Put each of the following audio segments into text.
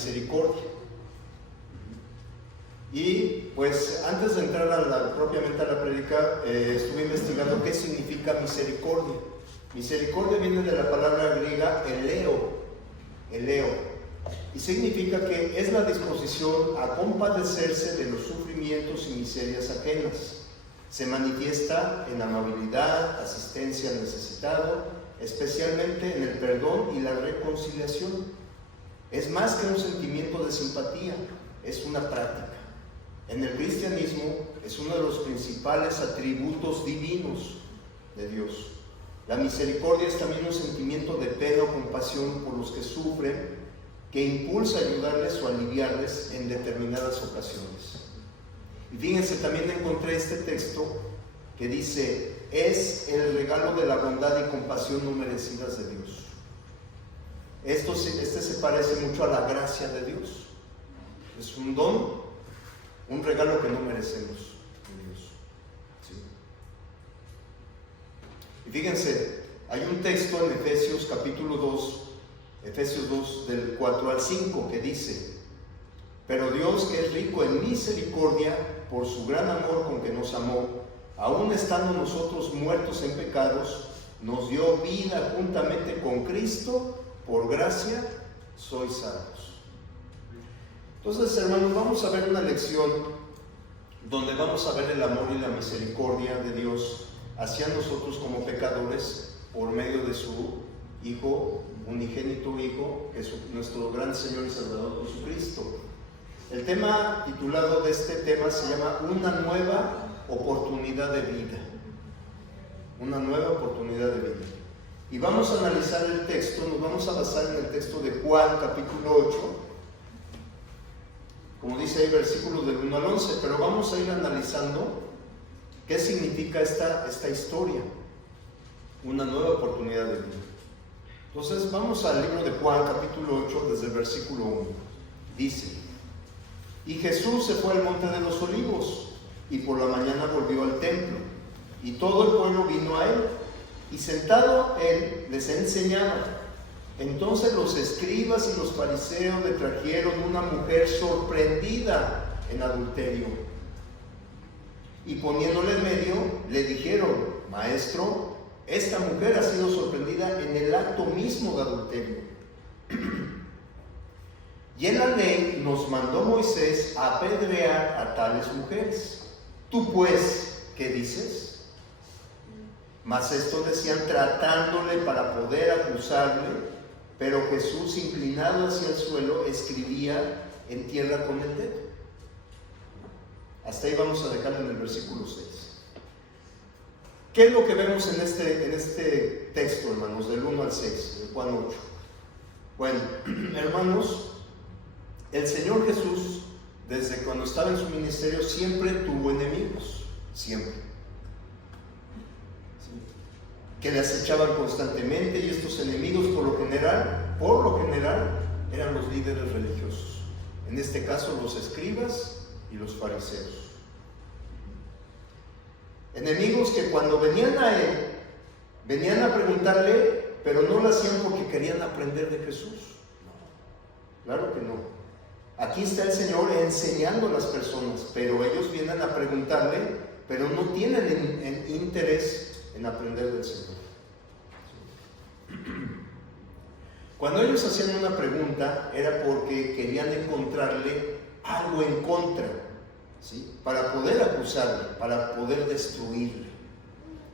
misericordia. Y pues antes de entrar propiamente a la prédica, estuve investigando qué significa misericordia. Misericordia viene de la palabra griega eleo, y significa que es la disposición a compadecerse de los sufrimientos y miserias ajenas. Se manifiesta en amabilidad, asistencia al necesitado, especialmente en el perdón y la reconciliación. Es más que un sentimiento de simpatía, es una práctica. En el cristianismo es uno de los principales atributos divinos de Dios. La misericordia es también un sentimiento de pena o compasión por los que sufren, que impulsa a ayudarles o aliviarles en determinadas ocasiones. Y fíjense, también encontré este texto que dice: es el regalo de la bondad y compasión no merecidas de Dios. Este se parece mucho a la gracia de Dios. Es un don, un regalo que no merecemos de Dios. ¿Sí? Y fíjense, hay un texto en Efesios capítulo 2, Efesios 2 del 4 al 5, que dice: pero Dios, que es rico en misericordia, por su gran amor con que nos amó, aun estando nosotros muertos en pecados, nos dio vida juntamente con Cristo, por gracia sois salvos. Entonces, hermanos, vamos a ver una lección donde vamos a ver el amor y la misericordia de Dios hacia nosotros como pecadores por medio de su Hijo, unigénito Hijo, que es nuestro gran Señor y Salvador Jesucristo. El tema titulado de este tema se llama Una nueva oportunidad de vida. Una nueva oportunidad de vida. Y vamos a analizar el texto, nos vamos a basar en el texto de Juan capítulo 8, como dice ahí, versículos del 1 al 11, pero vamos a ir analizando qué significa esta historia, una nueva oportunidad de vida. Entonces vamos al libro de Juan capítulo 8, desde el versículo 1. Dice: y Jesús se fue al monte de los olivos, y por la mañana volvió al templo, y todo el pueblo vino a él, y sentado él les enseñaba. Entonces los escribas y los fariseos le trajeron una mujer sorprendida en adulterio, y poniéndole en medio, le dijeron: maestro, esta mujer ha sido sorprendida en el acto mismo de adulterio. Y en la ley nos mandó Moisés a apedrear a tales mujeres. ¿Tú pues qué dices? Mas esto decían tratándole para poder acusarle, pero Jesús, inclinado hacia el suelo, escribía en tierra con el dedo. Hasta ahí vamos a dejarlo en el versículo 6. ¿Qué es lo que vemos en este texto, hermanos, del 1 al 6, de Juan 8? Bueno, hermanos, el Señor Jesús, desde cuando estaba en su ministerio, siempre tuvo enemigos, siempre. ¿Sí? Que le acechaban constantemente, y estos enemigos por lo general, eran los líderes religiosos. En este caso, los escribas y los fariseos. Enemigos que cuando venían a él, venían a preguntarle, pero no lo hacían porque querían aprender de Jesús. No, claro que no. Aquí está el Señor enseñando a las personas, pero ellos vienen a preguntarle, pero no tienen interés en aprender del Señor. Cuando ellos hacían una pregunta, era porque querían encontrarle algo en contra, ¿sí? Para poder acusarle, para poder destruirle.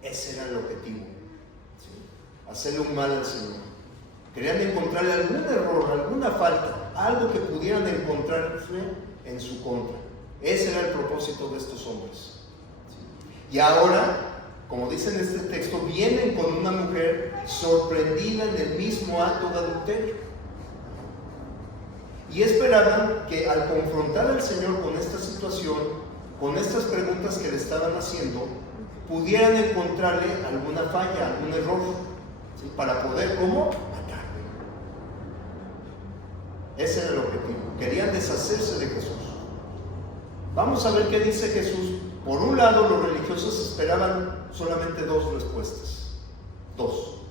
Ese era el objetivo, ¿sí? Hacerle un mal al Señor. Querían encontrarle algún error, alguna falta, algo que pudieran encontrarse en su contra. Ese era el propósito de estos hombres. Y ahora, como dice en este texto, vienen con una mujer sorprendida en el mismo acto de adulterio. Y esperaban que al confrontar al Señor con esta situación, con estas preguntas que le estaban haciendo, pudieran encontrarle alguna falla, algún error, ¿sí? Para poder, ¿cómo? Ese era el objetivo. Querían deshacerse de Jesús. Vamos a ver qué dice Jesús. Por un lado, los religiosos esperaban solamente dos respuestas. Dos.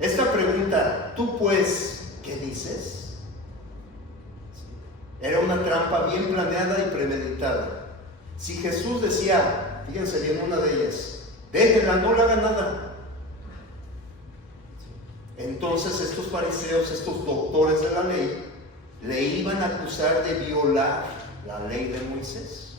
Esta pregunta, ¿tú pues qué dices? Era una trampa bien planeada y premeditada. Si Jesús decía, fíjense bien una de ellas, déjenla, no le hagan nada, entonces estos fariseos, estos doctores de la ley, le iban a acusar de violar la ley de Moisés.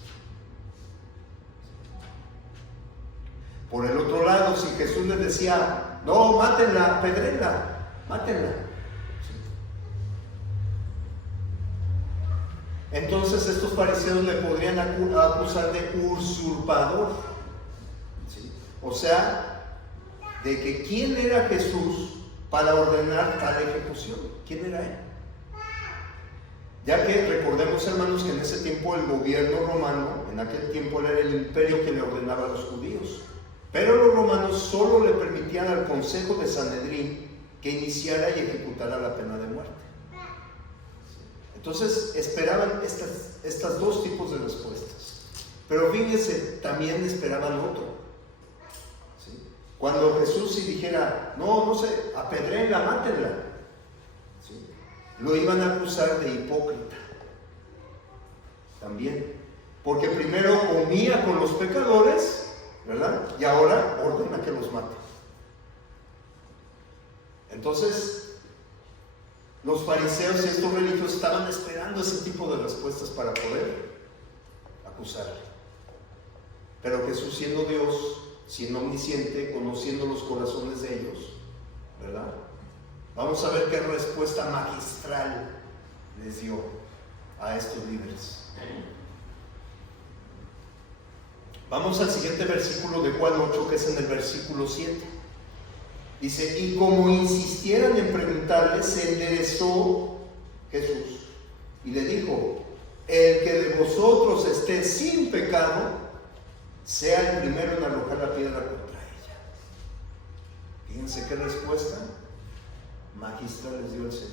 Por el otro lado, si Jesús les decía, no, mátenla, apedréenla, mátenla, entonces estos fariseos le podrían acusar de usurpador, ¿sí? O sea, de que quién era Jesús para ordenar tal ejecución. ¿Quién era él? Ya que recordemos, hermanos, que en ese tiempo el gobierno romano, en aquel tiempo era el imperio que le ordenaba a los judíos, pero los romanos solo le permitían al consejo de Sanedrín que iniciara y ejecutara la pena de muerte. Entonces esperaban estas dos tipos de respuestas, pero fíjense, también esperaban otro, ¿sí? Cuando Jesús si dijera, no sé, apedréenla, mátenla, ¿sí? Lo iban a acusar de hipócrita también, porque primero comía con los pecadores, ¿verdad? Y ahora ordena que los mate. Entonces los fariseos y estos religiosos estaban esperando ese tipo de respuestas para poder acusarle. Pero Jesús, siendo Dios, siendo omnisciente, conociendo los corazones de ellos, ¿verdad? Vamos a ver qué respuesta magistral les dio a estos líderes. Vamos al siguiente versículo de Juan 8, que es en el versículo 7. Dice, y como insistieran en preguntarle, se enderezó Jesús y le dijo, el que de vosotros esté sin pecado, sea el primero en arrojar la piedra contra ella. Fíjense qué respuesta magistral les dio el Señor.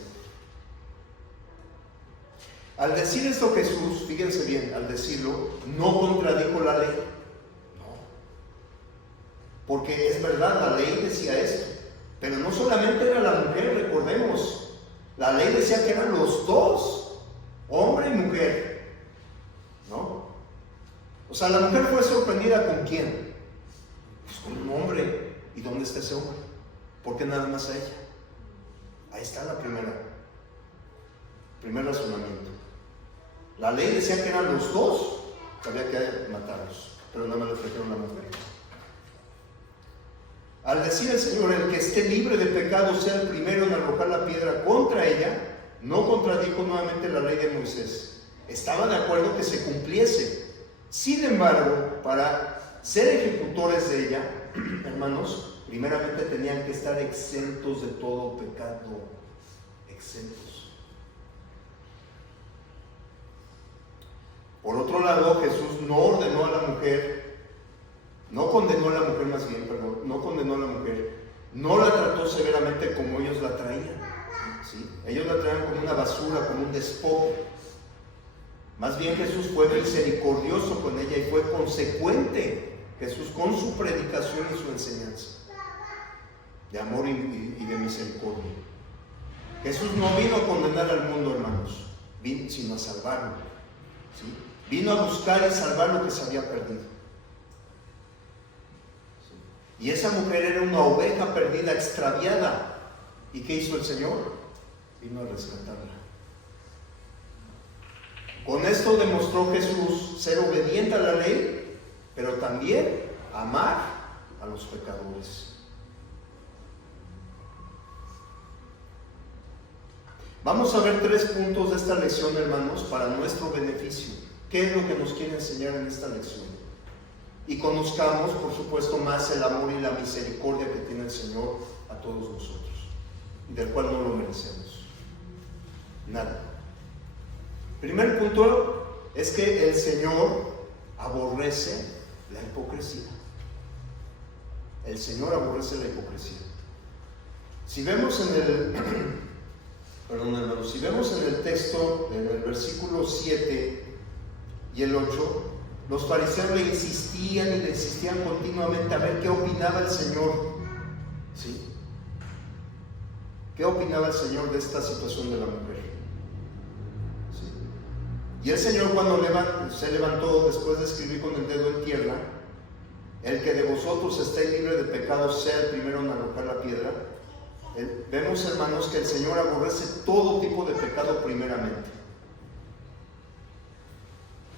Al decir esto Jesús, fíjense bien, al decirlo, no contradijo la ley. No. Porque es verdad, la ley decía esto. Pero no solamente era la mujer, recordemos, la ley decía que eran los dos, hombre y mujer, ¿no? O sea, la mujer fue sorprendida ¿con quién? Pues con un hombre. ¿Y dónde está ese hombre? ¿Por qué nada más a ella? Ahí está la primer razonamiento. La ley decía que eran los dos, que había que matarlos, pero nada más le trajeron a la mujer. Al decir el Señor, el que esté libre de pecado sea el primero en arrojar la piedra contra ella, no contradijo nuevamente la ley de Moisés. Estaba de acuerdo que se cumpliese. Sin embargo, para ser ejecutores de ella, hermanos, primeramente tenían que estar exentos de todo pecado. Exentos. Por otro lado, Jesús no ordenó a la mujer, no condenó a la mujer más bien, perdón, no condenó a la mujer, no la trató severamente como ellos la traían, ¿sí? Ellos la traían como una basura, como un despojo. Más bien Jesús fue misericordioso con ella y fue consecuente, Jesús, con su predicación y su enseñanza de amor y de misericordia. Jesús no vino a condenar al mundo, hermanos, sino a salvarlo, ¿sí? Vino a buscar y salvar lo que se había perdido. Y esa mujer era una oveja perdida, extraviada. ¿Y qué hizo el Señor? Vino a rescatarla. Con esto demostró Jesús ser obediente a la ley, pero también amar a los pecadores. Vamos a ver 3 puntos de esta lección, hermanos, para nuestro beneficio. ¿Qué es lo que nos quiere enseñar en esta lección? Y conozcamos, por supuesto, más el amor y la misericordia que tiene el Señor a todos nosotros, del cual no lo merecemos. Nada. Primer punto es que el Señor aborrece la hipocresía. El Señor aborrece la hipocresía. Si vemos en el si vemos en el texto, en el versículo 7 y el 8, los fariseos le insistían continuamente a ver qué opinaba el Señor, ¿sí? ¿Qué opinaba el Señor de esta situación de la mujer? ¿Sí? Y el Señor, cuando se levantó después de escribir con el dedo en tierra, el que de vosotros esté libre de pecado sea el primero en arrojar la piedra. Vemos, hermanos, que el Señor aborrece todo tipo de pecado primeramente.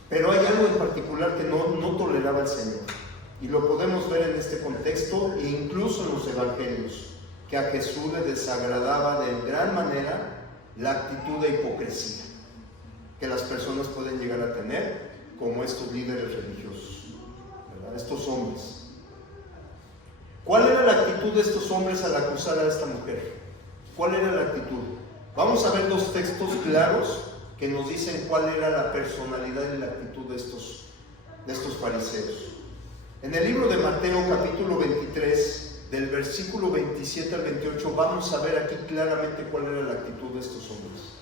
Pero hay algo en particular que no toleraba el Señor. Y lo podemos ver en este contexto e incluso en los evangelios, que a Jesús le desagradaba de gran manera la actitud de hipocresía que las personas pueden llegar a tener como estos líderes religiosos, ¿verdad? Estos hombres. ¿Cuál era la actitud de estos hombres al acusar a esta mujer? ¿Cuál era la actitud? Vamos a ver dos textos claros que nos dicen cuál era la personalidad y la actitud de estos fariseos. En el libro de Mateo, capítulo 23, del versículo 27 al 28, vamos a ver aquí claramente cuál era la actitud de estos hombres.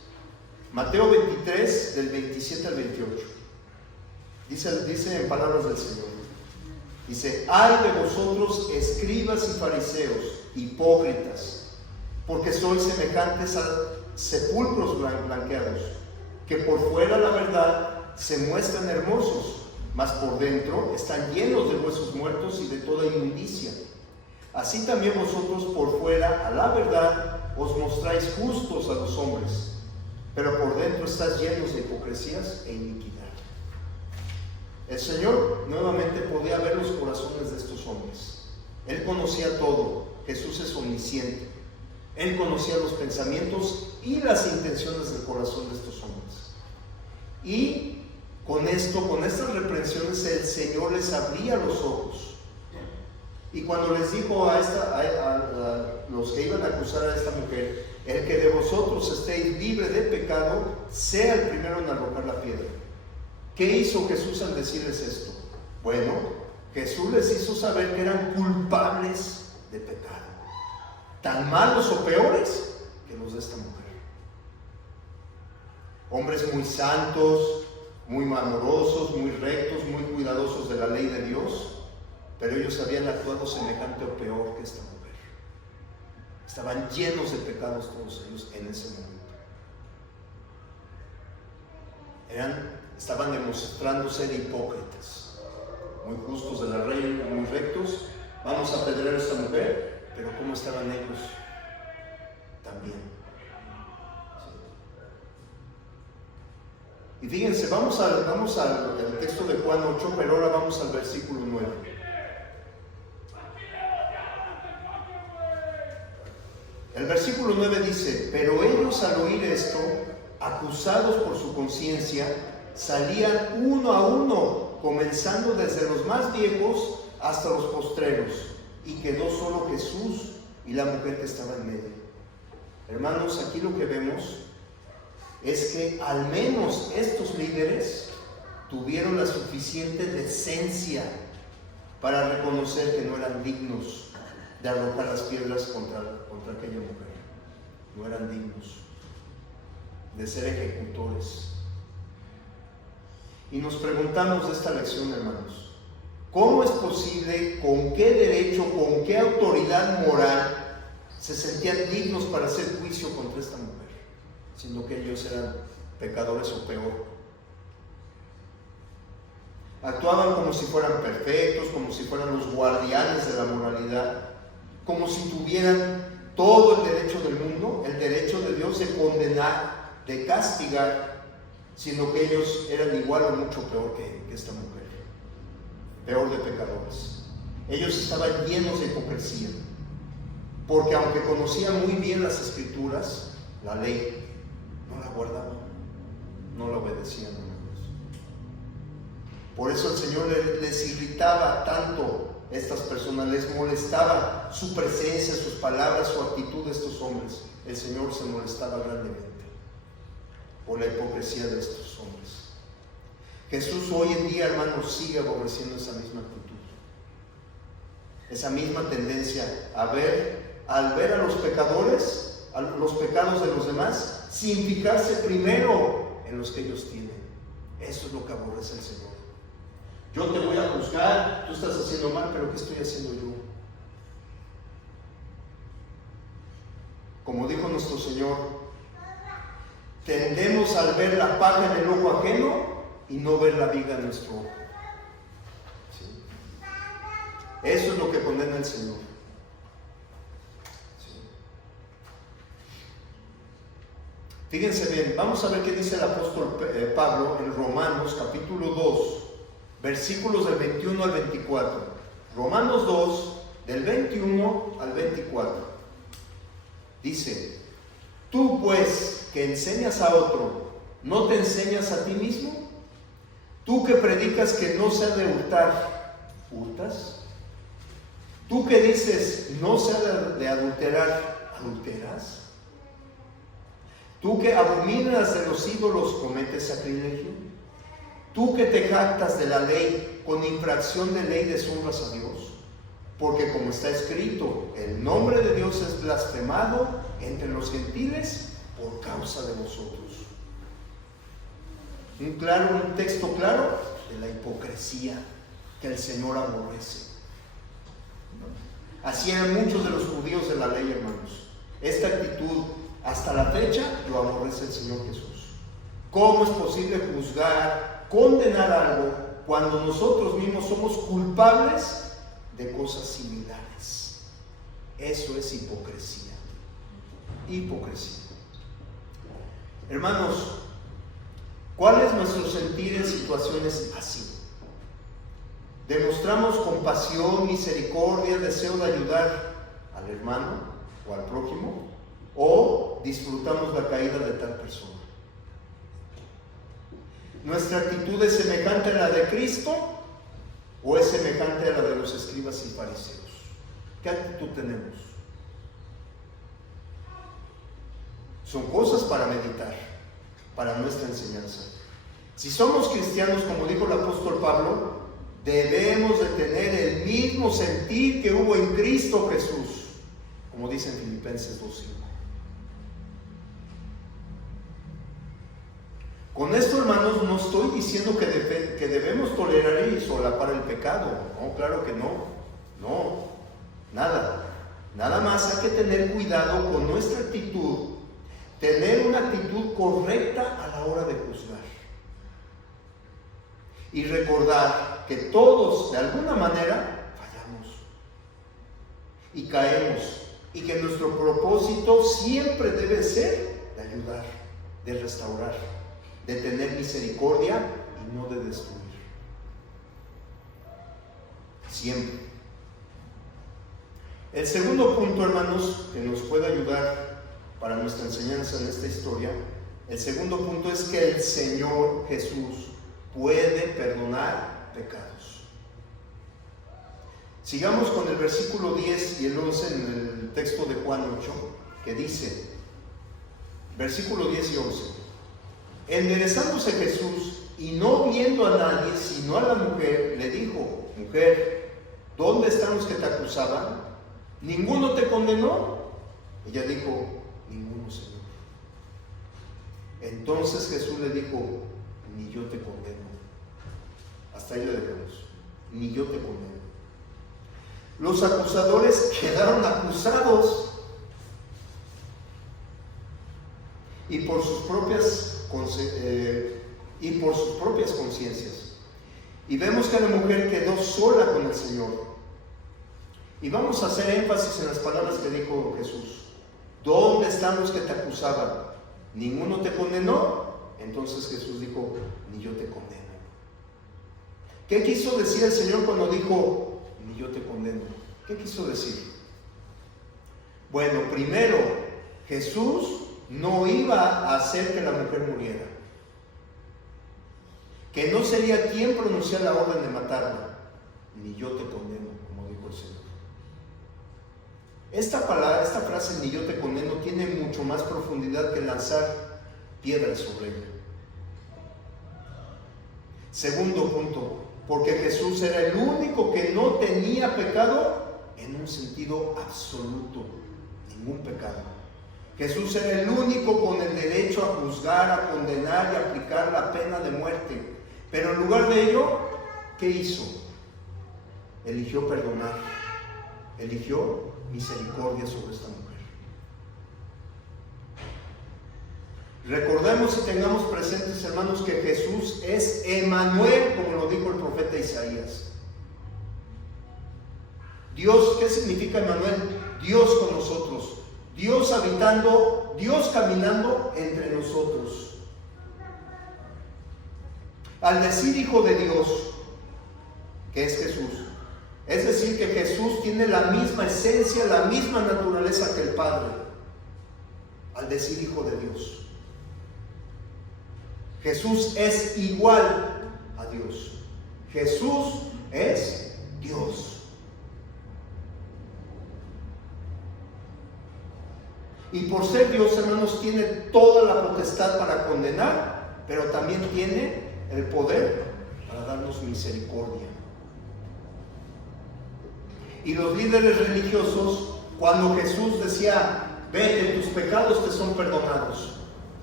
Mateo 23, del 27 al 28. Dice en palabras del Señor. Dice: ay de vosotros, escribas y fariseos, hipócritas, porque sois semejantes a sepulcros blanqueados, que por fuera, la verdad, se muestran hermosos, mas por dentro están llenos de huesos muertos y de toda inmundicia. Así también vosotros por fuera, a la verdad, os mostráis justos a los hombres, pero por dentro estáis llenos de hipocresías e iniquidad. El Señor nuevamente podía ver los corazones de estos hombres. Él conocía todo. Jesús es omnisciente. Él conocía los pensamientos y las intenciones del corazón de estos hombres. Y con estas reprensiones, el Señor les abría los ojos. Y cuando les dijo a los que iban a acusar a esta mujer: el que de vosotros estéis libre de pecado, sea el primero en arrojar la piedra. ¿Qué hizo Jesús al decirles esto? Bueno, Jesús les hizo saber que eran culpables de pecado, tan malos o peores que los de esta mujer. Hombres muy santos, muy amorosos, muy rectos, muy cuidadosos de la ley de Dios, pero ellos habían actuado semejante o peor que esta mujer. Estaban llenos de pecados todos ellos en ese momento. Estaban demostrando ser hipócritas, muy justos de la ley, muy rectos. Vamos a apedrear a esta mujer, pero ¿cómo estaban ellos? También. Sí. Y fíjense, vamos al texto de Juan 8, pero ahora vamos al versículo 9. El versículo 9 dice: pero ellos, al oír esto, acusados por su conciencia, salían uno a uno, comenzando desde los más viejos hasta los postreros, y quedó solo Jesús y la mujer que estaba en medio. Hermanos, aquí lo que vemos es que al menos estos líderes tuvieron la suficiente decencia para reconocer que no eran dignos de arrojar las piedras contra aquella mujer. No eran dignos de ser ejecutores. Y nos preguntamos de esta lección, hermanos: ¿cómo es posible, con qué derecho, con qué autoridad moral se sentían dignos para hacer juicio contra esta mujer, siendo que ellos eran pecadores o peor? Actuaban como si fueran perfectos, como si fueran los guardianes de la moralidad, como si tuvieran todo el derecho del mundo, el derecho de Dios de condenar, de castigar, siendo que ellos eran igual o mucho peor que esta mujer, peor de pecadores. Ellos estaban llenos de hipocresía, porque aunque conocían muy bien las Escrituras, la ley, no la guardaban, no la obedecían, hermanos. Por eso el Señor les irritaba tanto a estas personas, les molestaba su presencia, sus palabras, su actitud de estos hombres. El Señor se molestaba grandemente por la hipocresía de estos hombres. Jesús hoy en día, hermanos, sigue aborreciendo esa misma actitud, esa misma tendencia al ver a los pecadores, a los pecados de los demás, sin fijarse primero en los que ellos tienen. Eso es lo que aborrece el Señor. Yo te voy a juzgar, tú estás haciendo mal, pero ¿qué estoy haciendo yo? Como dijo nuestro Señor: Tendemos al ver la paja en el ojo ajeno y no ver la viga en nuestro ojo. ¿Sí? Eso es lo que condena el Señor. ¿Sí? Fíjense bien, vamos a ver qué dice el apóstol Pablo en Romanos capítulo 2, versículos del 21 al 24. Romanos 2, del 21 al 24. Dice: tú pues que enseñas a otro, ¿no te enseñas a ti mismo? Tú que predicas que no se ha de hurtar, ¿hurtas? Tú que dices no se ha de adulterar, ¿adulteras? Tú que abominas de los ídolos, ¿cometes sacrilegio? Tú que te jactas de la ley, con infracción de ley deshonras a Dios. Porque como está escrito, el nombre de Dios es blasfemado entre los gentiles por causa de vosotros. Un texto claro de la hipocresía que el Señor aborrece. Así eran muchos de los judíos de la ley, hermanos. Esta actitud hasta la fecha lo aborrece el Señor Jesús. ¿Cómo es posible juzgar, condenar algo cuando nosotros mismos somos culpables de cosas similares? Eso es hipocresía. Hipocresía. Hermanos, ¿cuál es nuestro sentir en situaciones así? ¿Demostramos compasión, misericordia, deseo de ayudar al hermano o al prójimo? ¿O disfrutamos la caída de tal persona? ¿Nuestra actitud es semejante a la de Cristo o es semejante a la de los escribas y fariseos? ¿Qué actitud tenemos? Son cosas para meditar, para nuestra enseñanza. Si somos cristianos, como dijo el apóstol Pablo, debemos de tener el mismo sentir que hubo en Cristo Jesús, como dice en Filipenses 2:5. Con esto, hermanos, no estoy diciendo que debemos tolerar y solapar el pecado. No, claro que no. No, nada. Nada más hay que tener cuidado con nuestra actitud, tener una actitud correcta a la hora de juzgar. Y recordar que todos, de alguna manera, fallamos y caemos. Y que nuestro propósito siempre debe ser de ayudar, de restaurar, de tener misericordia y no de destruir. Siempre. El segundo punto, hermanos, que nos puede ayudar para nuestra enseñanza en esta historia, el segundo punto es que el Señor Jesús puede perdonar pecados. Sigamos con el versículo 10 y el 11 en el texto de Juan 8, que dice, versículo 10 y 11: enderezándose Jesús y no viendo a nadie sino a la mujer, le dijo: mujer, ¿dónde están los que te acusaban? ¿Ninguno te condenó? Ella dijo: ninguno, Señor. Entonces Jesús le dijo: ni yo te condeno. Hasta ahí le dejamos. Ni yo te condeno. Los acusadores quedaron acusados y por sus propias conciencias. Y vemos que la mujer quedó sola con el Señor. Y vamos a hacer énfasis en las palabras que dijo Jesús: ¿dónde están los que te acusaban? ¿Ninguno te condenó? Entonces Jesús dijo: ni yo te condeno. ¿Qué quiso decir el Señor cuando dijo: ni yo te condeno? ¿Qué quiso decir? Bueno, primero, Jesús no iba a hacer que la mujer muriera, que no sería quien pronunciar la orden de matarla. Ni yo te condeno, como dijo el Señor. Esta palabra, esta frase, ni yo te condeno, tiene mucho más profundidad que lanzar piedras sobre ella. Segundo punto, porque Jesús era el único que no tenía pecado en un sentido absoluto, ningún pecado. Jesús era el único con el derecho a juzgar, a condenar y a aplicar la pena de muerte. Pero en lugar de ello, ¿qué hizo? Eligió perdonar, eligió misericordia sobre esta mujer. Recordemos y tengamos presentes, hermanos, que Jesús es Emmanuel, como lo dijo el profeta Isaías. Dios, ¿qué significa Emmanuel? Dios con nosotros, Dios habitando, Dios caminando entre nosotros. Al decir Hijo de Dios, que es Jesús, es decir, que Jesús tiene la misma esencia, la misma naturaleza que el Padre, al decir Hijo de Dios. Jesús es igual a Dios. Jesús es Dios. Y por ser Dios, hermanos, tiene toda la potestad para condenar, pero también tiene el poder para darnos misericordia. Y los líderes religiosos, cuando Jesús decía, vete, tus pecados te son perdonados,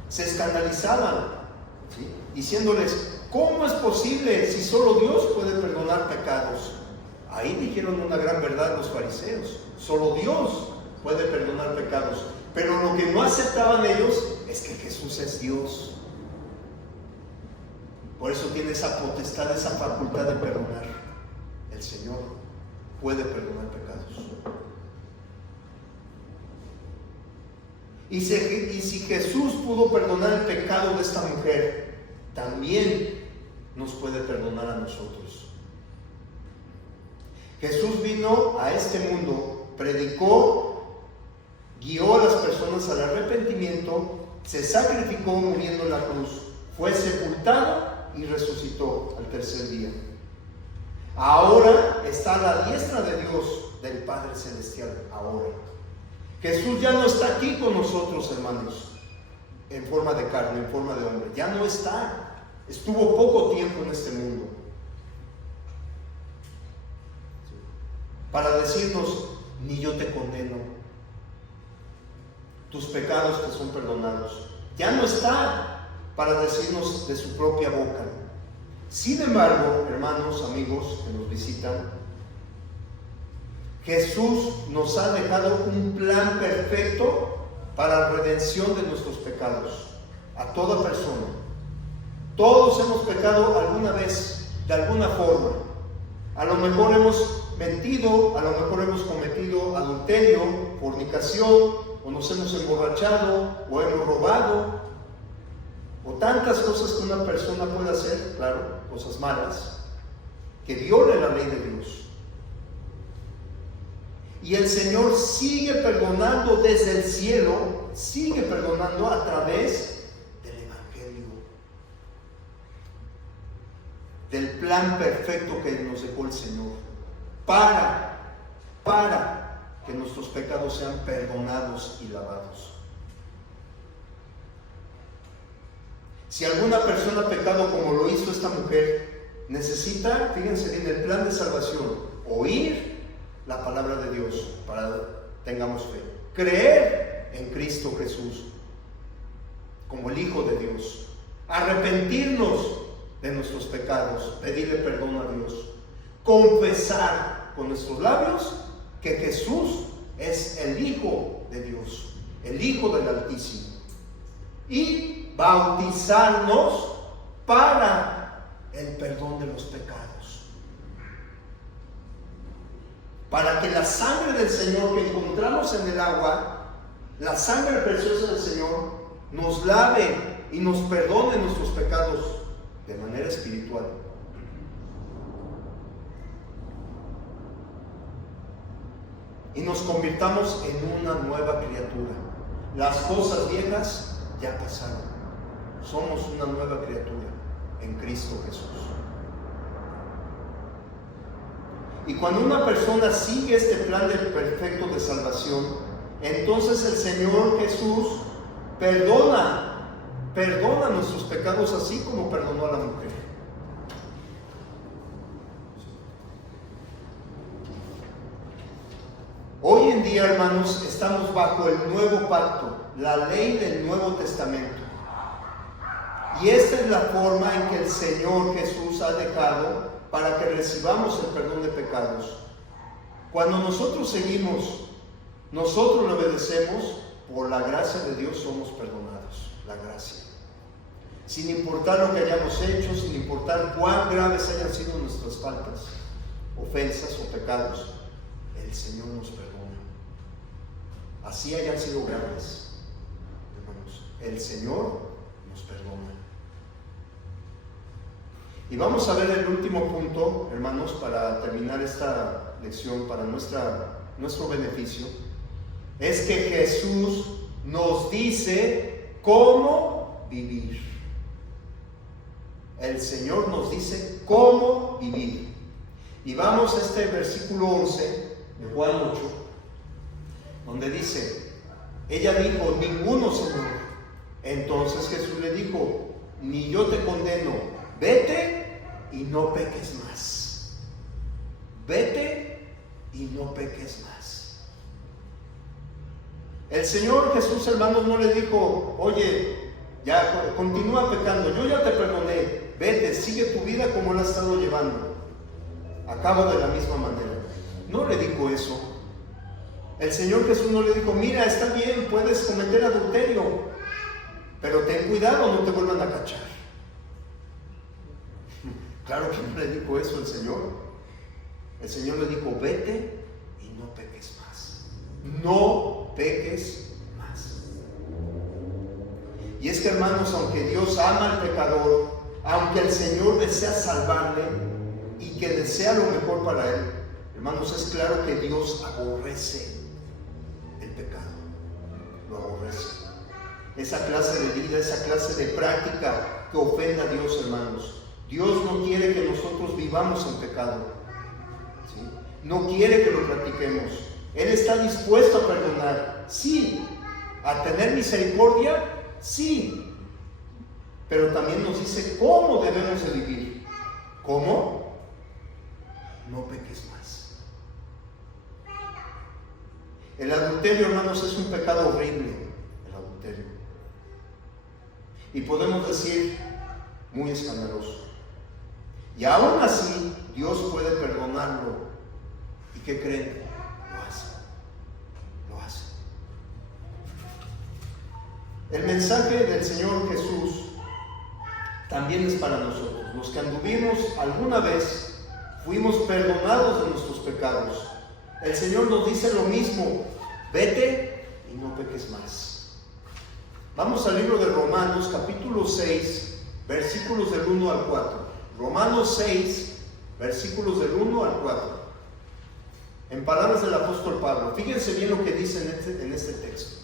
se escandalizaban, ¿sí? Diciéndoles, ¿cómo es posible si solo Dios puede perdonar pecados? Ahí dijeron una gran verdad los fariseos, solo Dios puede perdonar pecados. Pero lo que no aceptaban ellos es que Jesús es Dios. Por eso tiene esa potestad, esa facultad de perdonar. El Señor puede perdonar pecados. Y si Jesús pudo perdonar el pecado de esta mujer, también nos puede perdonar a nosotros. Jesús vino a este mundo, predicó, guió a las personas al arrepentimiento, se sacrificó muriendo en la cruz, fue sepultado y resucitó al tercer día. Ahora está a la diestra de Dios, del Padre Celestial. Ahora Jesús ya no está aquí con nosotros, hermanos, en forma de carne, en forma de hombre. Ya no está. Estuvo poco tiempo en este mundo para decirnos, ni yo te condeno, tus pecados te son perdonados. Ya no está para decirnos de su propia boca. Sin embargo, hermanos, amigos que nos visitan, Jesús nos ha dejado un plan perfecto para la redención de nuestros pecados, a toda persona. Todos hemos pecado alguna vez, de alguna forma. A lo mejor hemos mentido, a lo mejor hemos cometido adulterio, fornicación, o nos hemos emborrachado, o hemos robado, o tantas cosas que una persona puede hacer, claro, cosas malas, que violen la ley de Dios. Y el Señor sigue perdonando desde el cielo, sigue perdonando a través del Evangelio, del plan perfecto que nos dejó el Señor, para que nuestros pecados sean perdonados y lavados. Si alguna persona ha pecado como lo hizo esta mujer, necesita, fíjense bien, el plan de salvación, oír la palabra de Dios para que tengamos fe, creer en Cristo Jesús como el Hijo de Dios, arrepentirnos de nuestros pecados, pedirle perdón a Dios, confesar con nuestros labios que Jesús es el Hijo de Dios, el Hijo del Altísimo, y bautizarnos para el perdón de los pecados, para que la sangre del Señor que encontramos en el agua, la sangre preciosa del Señor, nos lave y nos perdone nuestros pecados de manera espiritual. Y nos convirtamos en una nueva criatura. Las cosas viejas ya pasaron. Somos una nueva criatura en Cristo Jesús. Y cuando una persona sigue este plan perfecto de salvación, entonces el Señor Jesús perdona nuestros pecados así como perdonó a la mujer. Hoy en día, hermanos, estamos bajo el nuevo pacto, la ley del Nuevo Testamento. Y esta es la forma en que el Señor Jesús ha dejado para que recibamos el perdón de pecados. Cuando nosotros seguimos, nosotros le obedecemos, por la gracia de Dios somos perdonados. la gracia. Sin importar lo que hayamos hecho, sin importar cuán graves hayan sido nuestras faltas, ofensas o pecados, el Señor nos perdona. Así hayan sido graves, hermanos, el Señor nos perdona. Y vamos a ver el último punto, hermanos, para terminar esta lección, para nuestro beneficio, es que Jesús nos dice cómo vivir. El Señor nos dice cómo vivir. Y vamos a este versículo 11 de Juan 8, donde dice, ella dijo, ninguno, Señor. Entonces Jesús le dijo, ni yo te condeno, vete y no peques más. Vete y no peques más. El Señor Jesús, hermanos, no le dijo, oye, ya continúa pecando, yo ya te perdoné, vete, sigue tu vida como la has estado llevando, acabo de la misma manera. No le dijo eso. El Señor Jesús no le dijo, mira, está bien, puedes cometer adulterio, pero ten cuidado, no te vuelvan a cachar. Claro que no le dijo eso el Señor. El Señor le dijo, vete y no peques más. No peques más. Y es que, hermanos, aunque Dios ama al pecador, aunque el Señor desea salvarle y que desea lo mejor para él, hermanos, es claro que Dios aborrece el pecado. Lo aborrece. Esa clase de vida, esa clase de práctica que ofende a Dios, hermanos. Dios no quiere que nosotros vivamos en pecado. ¿Sí? No quiere que lo practiquemos. Él está dispuesto a perdonar, sí. A tener misericordia, sí. Pero también nos dice cómo debemos de vivir. ¿Cómo? No peques más. El adulterio, hermanos, es un pecado horrible. El adulterio. Y podemos decir, muy escandaloso. Y aún así, Dios puede perdonarlo. ¿Y qué creen? Lo hace. Lo hace. El mensaje del Señor Jesús también es para nosotros. Los que anduvimos alguna vez, fuimos perdonados de nuestros pecados. El Señor nos dice lo mismo. Vete y no peques más. Vamos al libro de Romanos, capítulo 6, versículos del 1 al 4. Romanos 6, versículos del 1 al 4. En palabras del apóstol Pablo, fíjense bien lo que dice en este texto.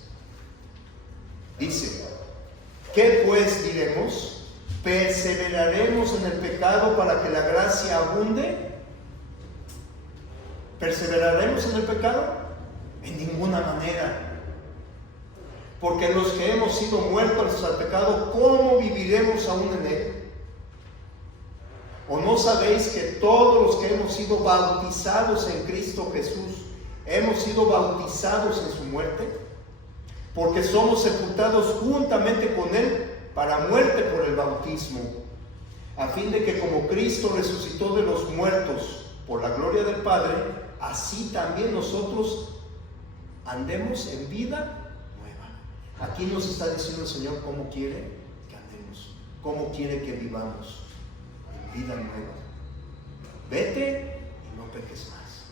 Dice, ¿qué pues diremos? ¿Perseveraremos en el pecado para que la gracia abunde? ¿Perseveraremos en el pecado? En ninguna manera. Porque los que hemos sido muertos al pecado, ¿cómo viviremos aún en él? ¿O no sabéis que todos los que hemos sido bautizados en Cristo Jesús, hemos sido bautizados en su muerte? Porque somos sepultados juntamente con Él para muerte por el bautismo, a fin de que como Cristo resucitó de los muertos por la gloria del Padre, así también nosotros andemos en vida nueva. Aquí nos está diciendo el Señor cómo quiere que andemos, cómo quiere que vivamos. Vida nueva. Vete y no peques más.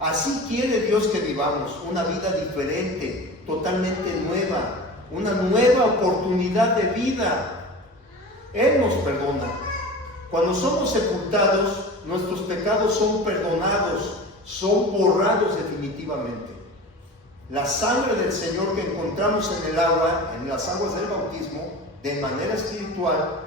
Así quiere Dios que vivamos una vida diferente, totalmente nueva, una nueva oportunidad de vida. Él nos perdona. Cuando somos sepultados, nuestros pecados son perdonados, son borrados definitivamente. La sangre del Señor que encontramos en el agua, en las aguas del bautismo, de manera espiritual,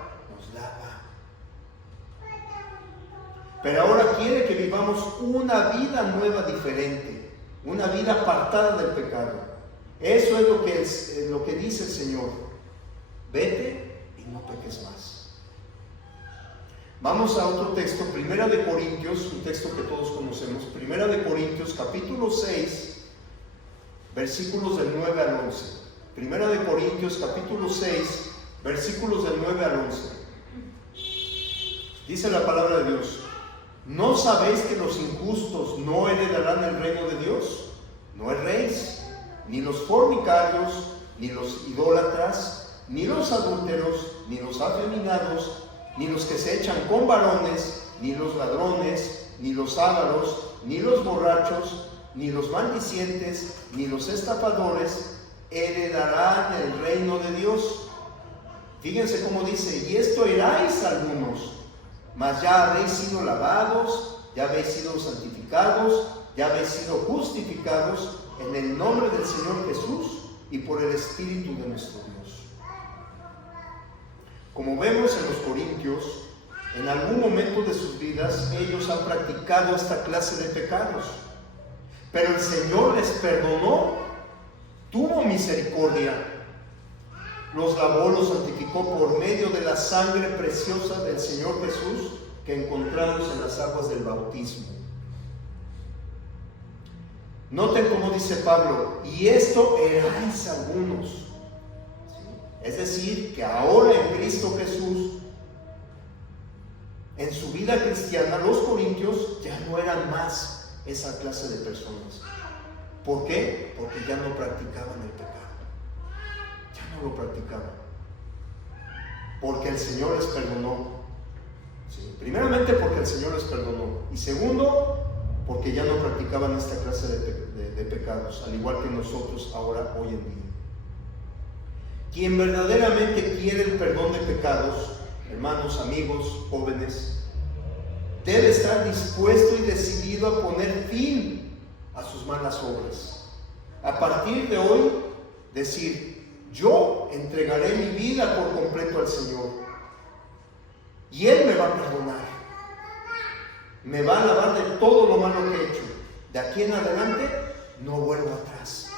pero ahora quiere que vivamos una vida nueva, diferente, una vida apartada del pecado. Eso es lo que dice el Señor. Vete y no peques más. Vamos a otro texto, Primera de Corintios, un texto que todos conocemos. Primera de Corintios, capítulo 6, versículos del 9 al 11. Primera de Corintios, capítulo 6, versículos del 9 al 11. Dice la palabra de Dios. ¿No sabéis que los injustos no heredarán el reino de Dios? No erréis, ni los fornicarios, ni los idólatras, ni los adúlteros, ni los afeminados, ni los que se echan con varones, ni los ladrones, ni los ávaros, ni los borrachos, ni los maldicientes, ni los estafadores heredarán el reino de Dios. Fíjense cómo dice: y esto erais algunos, mas ya habéis sido lavados, ya habéis sido santificados, ya habéis sido justificados en el nombre del Señor Jesús y por el Espíritu de nuestro Dios. Como vemos en los Corintios, en algún momento de sus vidas ellos han practicado esta clase de pecados, pero el Señor les perdonó, tuvo misericordia, los lavó, los santificó por medio de la sangre preciosa del Señor Jesús que encontramos en las aguas del bautismo. Noten cómo dice Pablo: y esto erais algunos. ¿Sí? Es decir, que ahora en Cristo Jesús, en su vida cristiana, los corintios ya no eran más esa clase de personas. ¿Por qué? Porque ya no practicaban el pecado. Ya no lo practicaban. Porque el Señor les perdonó. ¿Sí? Primeramente porque el Señor les perdonó. Y segundo, porque ya no practicaban esta clase de pecados, al igual que nosotros ahora, hoy en día. Quien verdaderamente quiere el perdón de pecados, hermanos, amigos, jóvenes, debe estar dispuesto y decidido a poner fin a sus malas obras. A partir de hoy, decir: yo entregaré mi vida por completo al Señor y Él me va a perdonar, me va a lavar de todo lo malo que he hecho. De aquí en adelante no vuelvo atrás,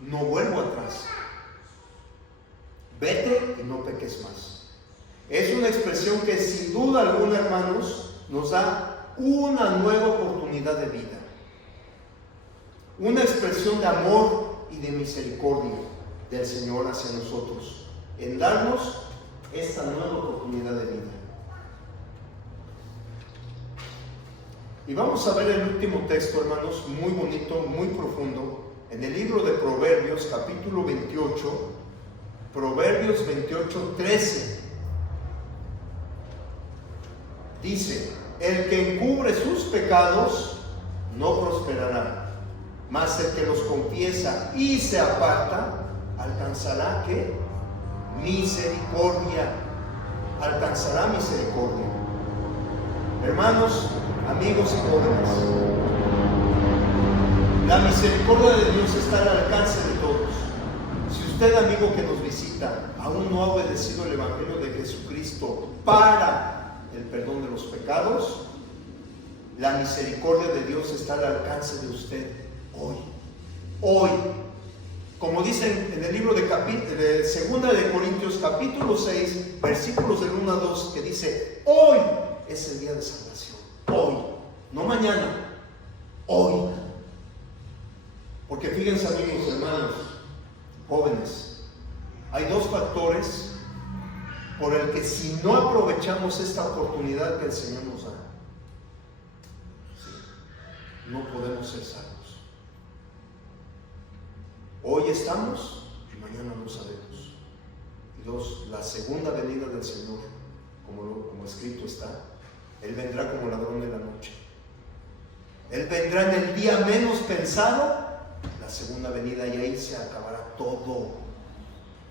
no vuelvo atrás. Vete y no peques más. Es una expresión que sin duda alguna, hermanos, nos da una nueva oportunidad de vida, una expresión de amor y de misericordia del Señor hacia nosotros, en darnos esta nueva oportunidad de vida. Y vamos a ver el último texto, hermanos, muy bonito, muy profundo, en el libro de Proverbios, capítulo 28, Proverbios 28, 13. Dice: el que encubre sus pecados no prosperará, mas el que los confiesa y se aparta alcanzará ¿qué? Misericordia. Alcanzará misericordia. Hermanos, amigos y jóvenes, la misericordia de Dios está al alcance de todos. Si usted, amigo que nos visita, aún no ha obedecido el Evangelio de Jesucristo para el perdón de los pecados, la misericordia de Dios está al alcance de usted hoy. Hoy. Como dicen en el libro de 2 de Corintios, capítulo 6, versículos del 1 a 2, que dice: hoy es el día de salvación. Hoy, no mañana, hoy. Porque fíjense, amigos, hermanos, jóvenes, hay dos factores por el que si no aprovechamos esta oportunidad que el Señor nos da, no podemos ser salvos. Hoy estamos y mañana no sabemos. Y dos, la segunda venida del Señor, como escrito está, Él vendrá como ladrón de la noche. Él vendrá en el día menos pensado, la segunda venida, y ahí se acabará todo.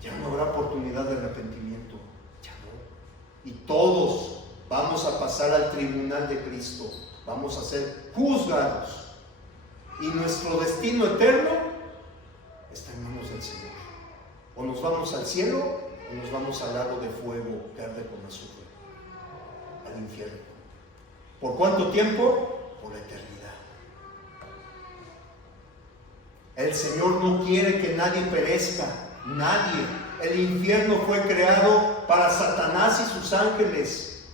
Ya no habrá oportunidad de arrepentimiento. Ya no. Y todos vamos a pasar al tribunal de Cristo. Vamos a ser juzgados. Y nuestro destino eterno está en manos del Señor. O nos vamos al cielo o nos vamos al lago de fuego que arde con azufre, al infierno. ¿Por cuánto tiempo? Por la eternidad. El Señor no quiere que nadie perezca, nadie. El infierno fue creado para Satanás y sus ángeles,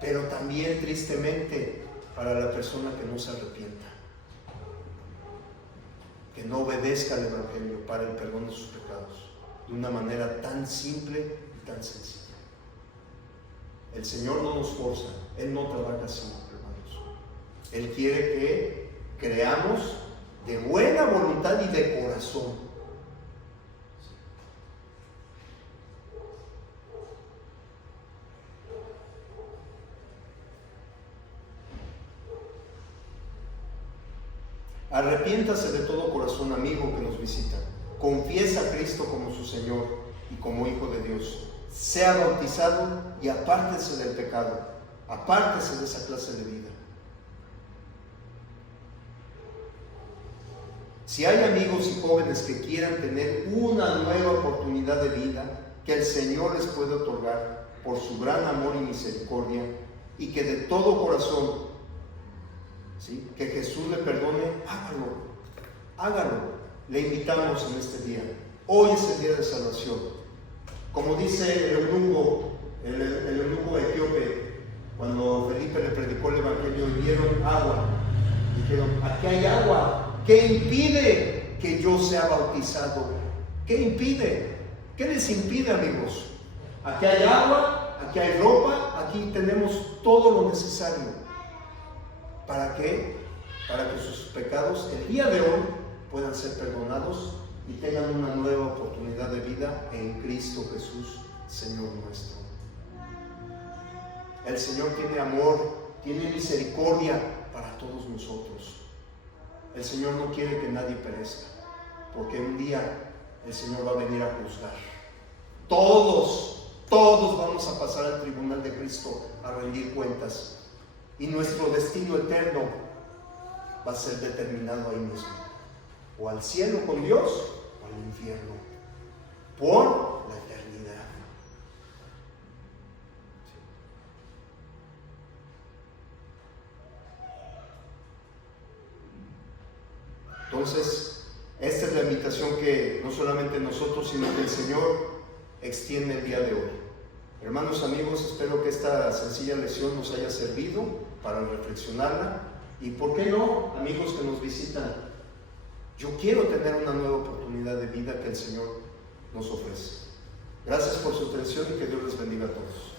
pero también tristemente para la persona que no se arrepienta, que no obedezca al Evangelio para el perdón de sus pecados, de una manera tan simple y tan sencilla. El Señor no nos forza, Él no trabaja así, hermanos. Él quiere que creamos de buena voluntad y de corazón. Arrepiéntase de todo corazón, amigo que nos visita. Confiesa a Cristo como su Señor y como Hijo de Dios. Sea bautizado y apártese del pecado. Apártese de esa clase de vida. Si hay amigos y jóvenes que quieran tener una nueva oportunidad de vida que el Señor les puede otorgar por su gran amor y misericordia, y que de todo corazón, ¿sí?, que Jesús le perdone, hágalo. Le invitamos en este día. Hoy es el día de salvación. Como dice el eunuco etíope, cuando Felipe le predicó el Evangelio y vieron agua, dijeron: aquí hay agua. ¿Qué impide que yo sea bautizado? ¿Qué impide? ¿Qué les impide, amigos? Aquí hay agua, aquí hay ropa, aquí tenemos todo lo necesario. ¿Para qué? Para que sus pecados el día de hoy puedan ser perdonados y tengan una nueva oportunidad de vida en Cristo Jesús, Señor nuestro. El Señor tiene amor, tiene misericordia para todos nosotros. El Señor no quiere que nadie perezca, porque un día el Señor va a venir a juzgar. Todos vamos a pasar al tribunal de Cristo a rendir cuentas, y nuestro destino eterno va a ser determinado ahí mismo, o al cielo con Dios o al infierno por la eternidad. Entonces, esta es la invitación que no solamente nosotros, sino que el Señor extiende el día de hoy. Hermanos, amigos, espero que esta sencilla lección nos haya servido para reflexionarla. Y por qué no, amigos que nos visitan, yo quiero tener una nueva oportunidad de vida que el Señor nos ofrece. Gracias por su atención y que Dios les bendiga a todos.